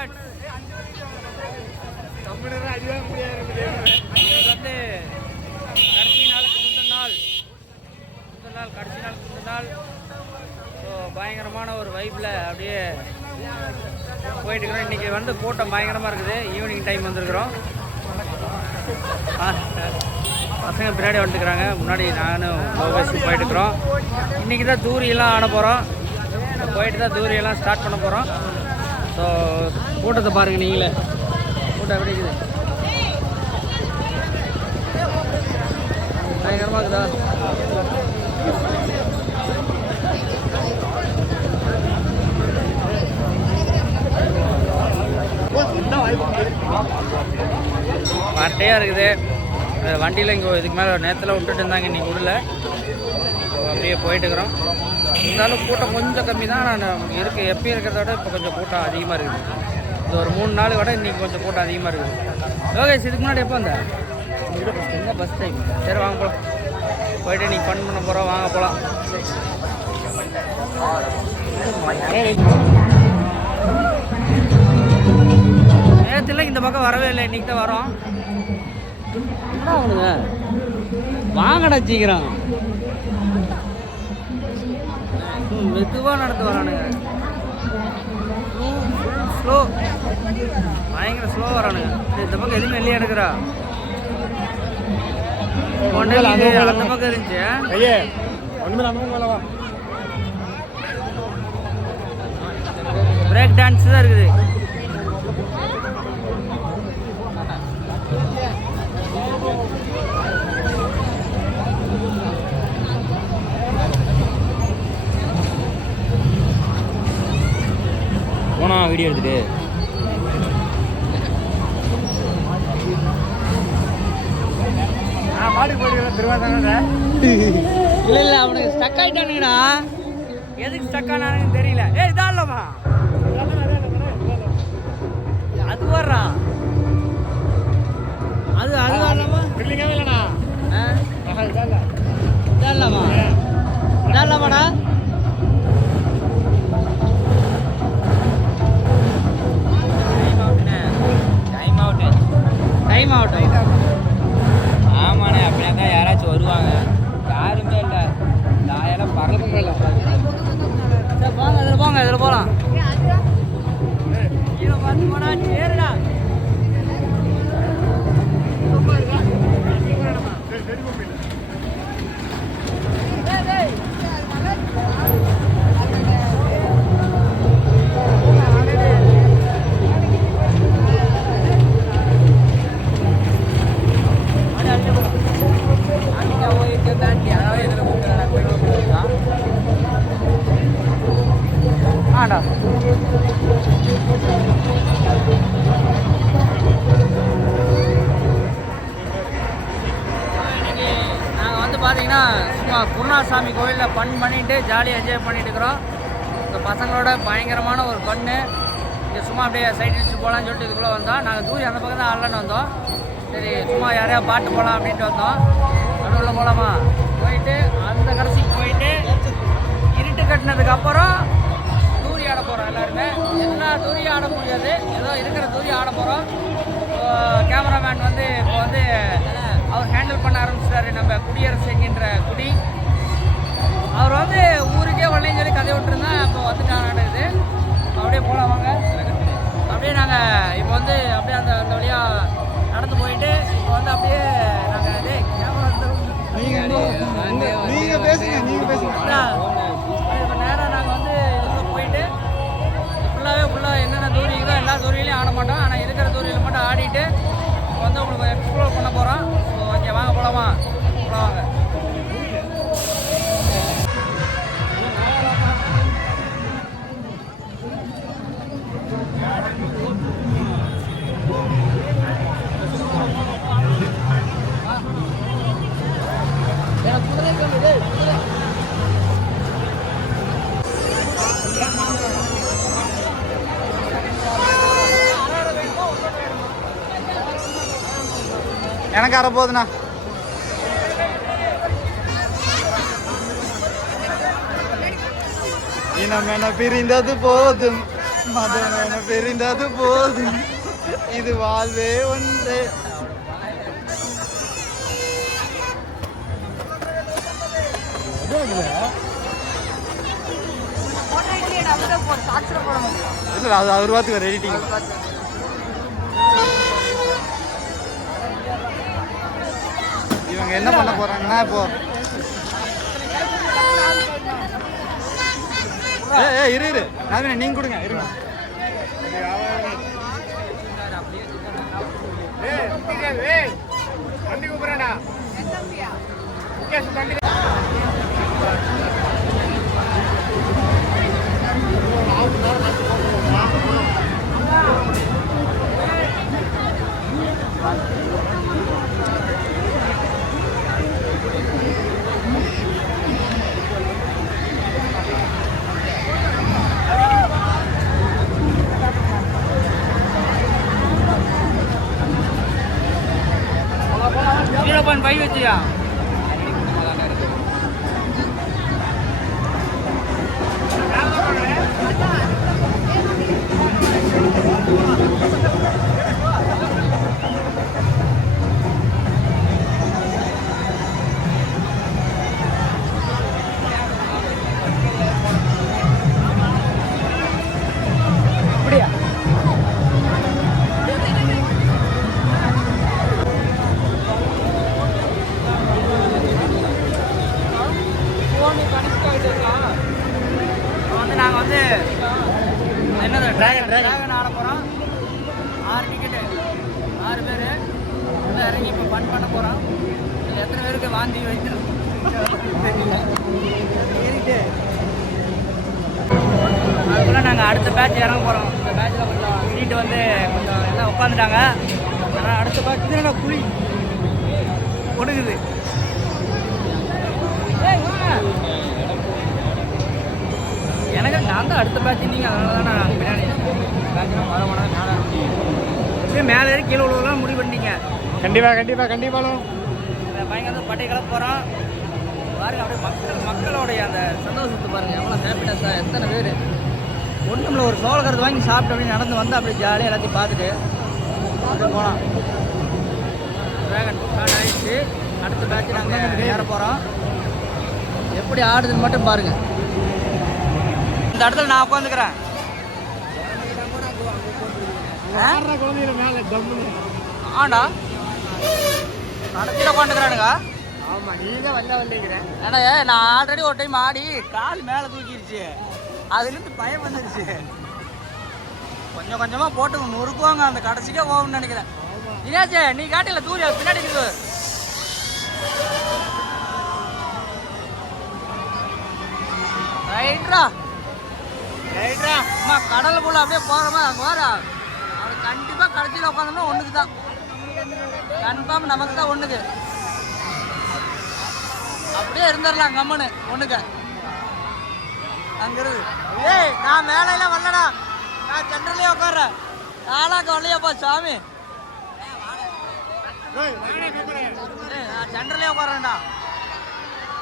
Congrats. இது வந்து கடைசி நாளுக்கு முந்தின நாள். ஸோ பயங்கரமான ஒரு வைப்பில் அப்படியே போயிட்டு இருக்கிறோம். இன்றைக்கி வந்து கூட்டம் பயங்கரமாக இருக்குது. ஈவினிங் டைம் வந்துருக்குறோம். பசங்க பின்னாடி வந்துட்டுக்கிறாங்க, முன்னாடி நானும் லோகேஷும் போயிட்டுருக்குறோம். இன்றைக்கி தான் தூரியெல்லாம் ஆட போகிறோம். போயிட்டு தான் தூரியெல்லாம் ஸ்டார்ட் பண்ண போகிறோம். ஸோ கூட்டத்தை பாருங்கள் நீங்களே, கூட்டம் எப்படி இருக்குது, பயங்கரமாக இருக்குதா? பட்டையாக இருக்குது வண்டியில். இங்கே இதுக்கு மேலே நேரத்தில் விட்டுட்டு இருந்தாங்க, இன்றைக்கி விடல. அப்படியே போயிட்டுருக்குறோம். இருந்தாலும் கூட்டம் கொஞ்சம் கம்மி தான். நான் எப்பயும் இருக்கிறத விட இப்போ கொஞ்சம் கூட்டம் அதிகமாக இருக்குது. இது ஒரு 3 நாள் விட இன்றைக்கி கொஞ்சம் கூட்டம் அதிகமாக இருக்குது. லோகேஷ் இதுக்கு முன்னாடி எப்போ வந்த? எங்கே பஸ் டைம்? சரி வாங்க போகலாம். போயிட்டு இன்றைக்கி ஃபன் பண்ண போகிறோம், வாங்க போகலாம். நேரத்தில் இந்த பக்கம் வரவே இல்லை, இன்றைக்கி தான் வரோம். என்னடா அவனுங்க வாங்கடா சீக்கிரம். மெதுவாக நடத்து வரானுங்க, ஸ்லோ, பயங்கர ஸ்லோ வரானுங்க. இந்த பக்கம் எதுவுமே இல்லையா எடுக்கிறா? அந்த பக்கம் இருந்துச்சு. பிரேக் டான்ஸ் தான் இருக்குது. போனா வீடியோ எடுத்துட்டு இல்ல அவனுக்கு ஸ்டக் ஆயிட்டானுங்கடா. எதுக்கு ஸ்டக் ஆனானுன்னு தெரியல. இதான் இல்லமா அது வர்றா, அது இல்லாமா இதான்லாமாடா. டைம் ஆகட்டும். ஆமாண்ணே, அப்படியே தான் யாராச்சும் வருவாங்க. யாருமே இல்லை, யாரெல்லாம் பறக்க இல்லை. போங்க, அதில் போங்க, அதில் போகலாம். கீழே பார்த்து போனா ஏறுடா. ஆடா நாங்கள் வந்து பார்த்தீங்கன்னா சும்மா குருணாசாமி கோயிலில் ஃபன் பண்ணிட்டு ஜாலியாக என்ஜாய் பண்ணிட்டு இருக்கிறோம். இந்த பசங்களோட பயங்கரமான ஒரு ஃபன்னு. இங்கே சும்மா அப்படியே சைட் அடிச்சுட்டு போகலான்னு சொல்லிட்டு இதுக்குள்ளே வந்தோம். நாங்கள் தூரி அந்த பக்கம் தான் ஆடலான்னு வந்தோம். சரி சும்மா யாரையா பாட்டு போகலாம் அப்படின்ட்டு வந்தோம். நடுவில் போகலாமா? போயிட்டு அந்த கடைசிக்கு போயிட்டு இருட்டு கட்டினதுக்கு அப்புறம் தூரி ஆட போகிறோம். எல்லாருமே எல்லா தூரியும் ஆட முடியாது, ஏதோ இருக்கிற தூரி ஆட போகிறோம். கேமராமேன் வந்து இப்போ வந்து அவர் ஹேண்டில் பண்ண ஆரம்பிச்சிட்டாரு. நம்ம குடியரசு என்கின்ற குடி அவர் வந்து ஊருக்கே வரலைன்னு சொல்லி கதை விட்டுருந்தா இப்போ வந்துட்டாங்க நடக்குது. அப்படியே போகலாம் வாங்க. அப்படியே நாங்கள் இப்போ வந்து அப்படியே அந்த அந்த வழியாக நடந்து போயிட்டு இப்போ வந்து அப்படியே நாங்கள் கேமரா நீங்கள் பேசுங்க இப்போ நேராக நாங்கள் வந்து இதுக்குள்ளே போயிட்டு ஃபுல்லாக என்னென்ன தூரிங்களோ எல்லா தூரியிலையும் ஆட மாட்டோம். ஆனால் இருக்கிற தூரியில் மட்டும் ஆடிட்டு இப்போ வந்து உங்களுக்கு எக்ஸ்ப்ளோர் பண்ண போகிறோம். ஸோ ஓகே வாங்க போகலாமா? போகலாம் வாங்க. எனக்கு அரை போகுதுண்ணா. இனம் என பிரிந்தது போதும், மதன பெரிந்தது போதும் இது வாழ்வே ஒன்றே. இல்ல அது அவர் பார்த்துக்க எடிட்டிங். இவங்க என்ன பண்ண போறாங்கன்னா இப்போ இரு நாவின நீங்க கொடுங்க இருங்க. பை வச்சியா நாங்கள் வந்து என்னது ட்ராகன் ஆட போகிறோம். 6 டிக்கெட்டு 6 பேர் வந்து இறங்கி இப்போ ஃபன் பண்ண போகிறோம். இதில் எத்தனை பேருக்கு வாந்தி வைத்து அதுக்குள்ளே நாங்கள் அடுத்த பேட்ச் இறங்க போகிறோம். இந்த பேட்சில் கொஞ்சம் சீட்டு வந்து கொஞ்சம் எல்லாம் உட்காந்துட்டாங்க. ஆனால் அடுத்த பேட்ச் என்னடா குழி கொடுக்குது. எனக்கு நான் தான் அடுத்த பேட்ச் நீங்கள் அதனால தான் நான் பின்னாடி பேட்ச்லாம் மழை போனால் மேலே அப்படியே மேலே ஏறி கீழே விழுவலாம் முடிவு பண்ணிட்டீங்க. கண்டிப்பாக பயங்கர பட்டை கிளம்ப போகிறோம். பாருங்கள் அப்படியே மக்களோடைய அந்த சந்தோஷத்தை பாருங்கள் எவ்வளோ ஹாப்பினஸ்ஸாக எத்தனை பேர் ஒன்றுமில்ல ஒரு சோளக்கருது வாங்கி சாப்பிட்டு அப்படியே நடந்து வந்து அப்படியே ஜாலியாக எல்லாத்தையும் பார்த்துட்டு அப்படியே போகலாம். ட்ராகன் ஸ்டார்ட் ஆகிடுச்சு. அடுத்த பேட்ச் நாங்கள் ஏற போகிறோம். எப்படி ஆடுதுன்னு மட்டும் பாருங்கள். இந்த இடத்துல நான் உட்காந்துக்கிறேன். ஆண்டா நடத்தில உட்காந்துக்கிறானுங்க. ஆமாம் நீ தான் வந்திருக்கிறேன். ஏன்னா நான் ஆல்ரெடி ஒரு டைம் ஆடி கால் மேலே தூக்கிடுச்சு. அதுலேருந்து பயம் வந்துருச்சு. கொஞ்சம் கொஞ்சமாக போட்டு நொறுக்குவாங்க. அந்த கடைசிக்கே போகணும்னு நினைக்கிறேன். இனாச்சே நீ காட்டில தூரி பின்னாடி இருக்குது. ரைட்ரா அம்மா கடலுக்குள்ள அப்படியே போகிறோமா அங்கே வர அது கண்டிப்பாக கடைசியில் உட்காந்தோம்னா ஒன்றுக்கு தான் கன்ஃபார்ம் நமக்கு தான் ஒன்றுக்கு. அப்படியே இருந்துடலாம் கம்மனு ஒன்றுக்கு அங்கிருந்து. ஏய் நான் மேலையெல்லாம் வரலடா, நான் சென்டர்லேயே உட்காடுறேன். நாளாக்க வரலையாப்பா சாமி. நான் சென்டர்லேயே உட்காடுறேன்டா.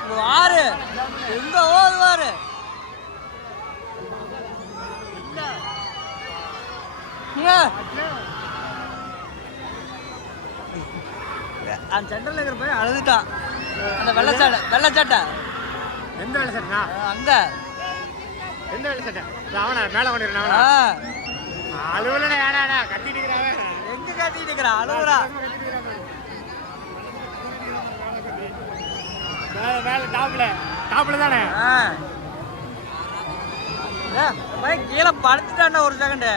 இங்கே வாரு எங்கே ஓதுவாரு அந்த சென்டர்ல இருக்கிற போய் அழுதுட்டான். அந்த வெள்ளச்சாட்டை எந்த வெள்ளச்சாட்டா? அங்க எந்த வெள்ளச்சாட்டை? அவனா மேல கொண்டு அழுவலடா. ஏடாடா கத்திட்டு இருக்கிறான். எங்க கத்திட்டு இருக்கிறான்? அழுவுறா மேல டாப்ல தானே. கீழே படுத்துட்டான்டா ஒரு செகண்ட்.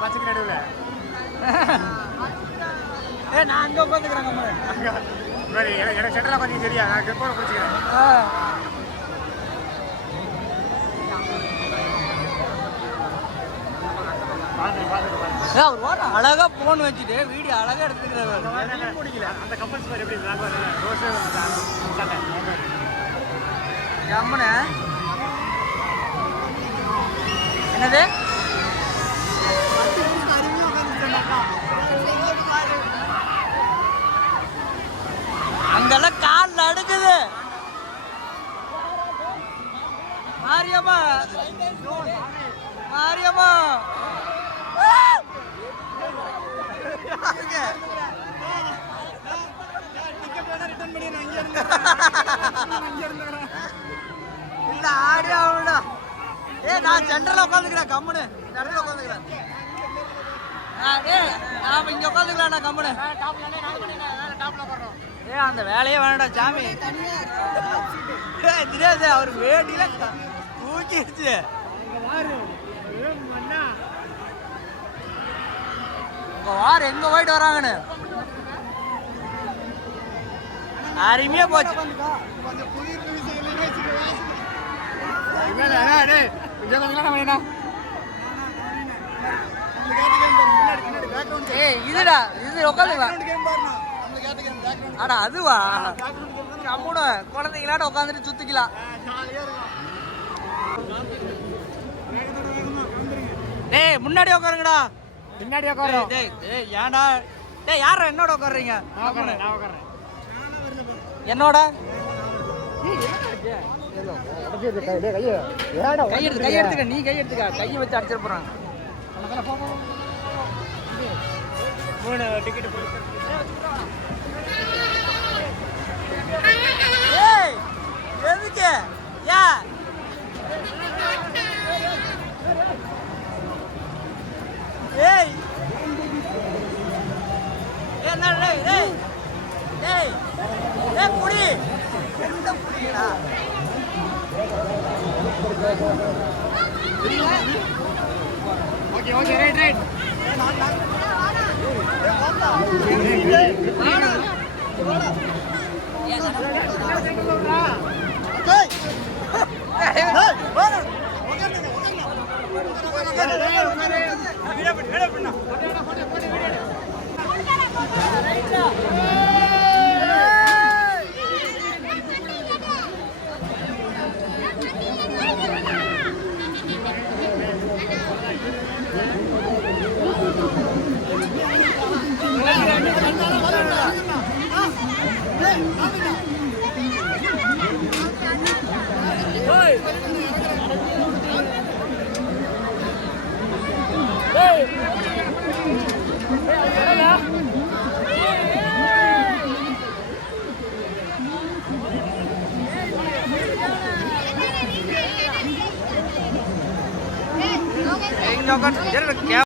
பச்சைக்கு நடுவில் நான் அங்கே உட்காந்துக்கிறேன். எனக்கு சென்டரில் கொஞ்சம் சரியா நான் கெப்போட பிடிச்சிக்கிறேன். அவர் ஓட்ட அழகா போன் வச்சுட்டு வீடியோ அழகா எடுத்துக்கிறாரு. முடிக்கல அந்த கம்பல்ஸ் மாதிரி எப்படி ஜம்முன என்னது அங்கெல்லாம் காலில் அடுக்குது. மாரியம்மா மாரியம்மா இல்ல ஆடி ஆகணும்டா. நான் சென்டர்ல உட்காந்துக்கிறேன் கம்முனு நடுவில் உட்காந்துக்கிறேன். நாம இங்க உட்காந்துக்கலாம்டா கம்முனு. அந்த வேலையே வேணாடா சாமி. தினேஷ் அவர் வேட்டியில தூக்கிடுச்சு. வார் எங்க போயிட்டு வராங்கன்னு அருமையா போச்சு. இதுடா இது உட்காந்துக்கலாம். ஆனா அதுவா கம்முனு குழந்தைங்களாட்ட உட்காந்துட்டு சுத்திக்கலாம். டேய் முன்னாடி உட்காருங்கடா. பின்னாடி உட்காரோம். டேய் ஏன்டா டேய் யாரா என்னோட உட்காருறீங்க? நான் உட்கார்றேன். என்னோட கையெடுத்து கை எடுத்துக்க. நீ கை எடுத்துக்க. கையை வச்சு அடிச்சிட போறாங்க. எதுக்கு ஏய் என்ன டேய் டேய் டேய் டேய் புடி எந்த புடிடா. Okay right Hey, okay.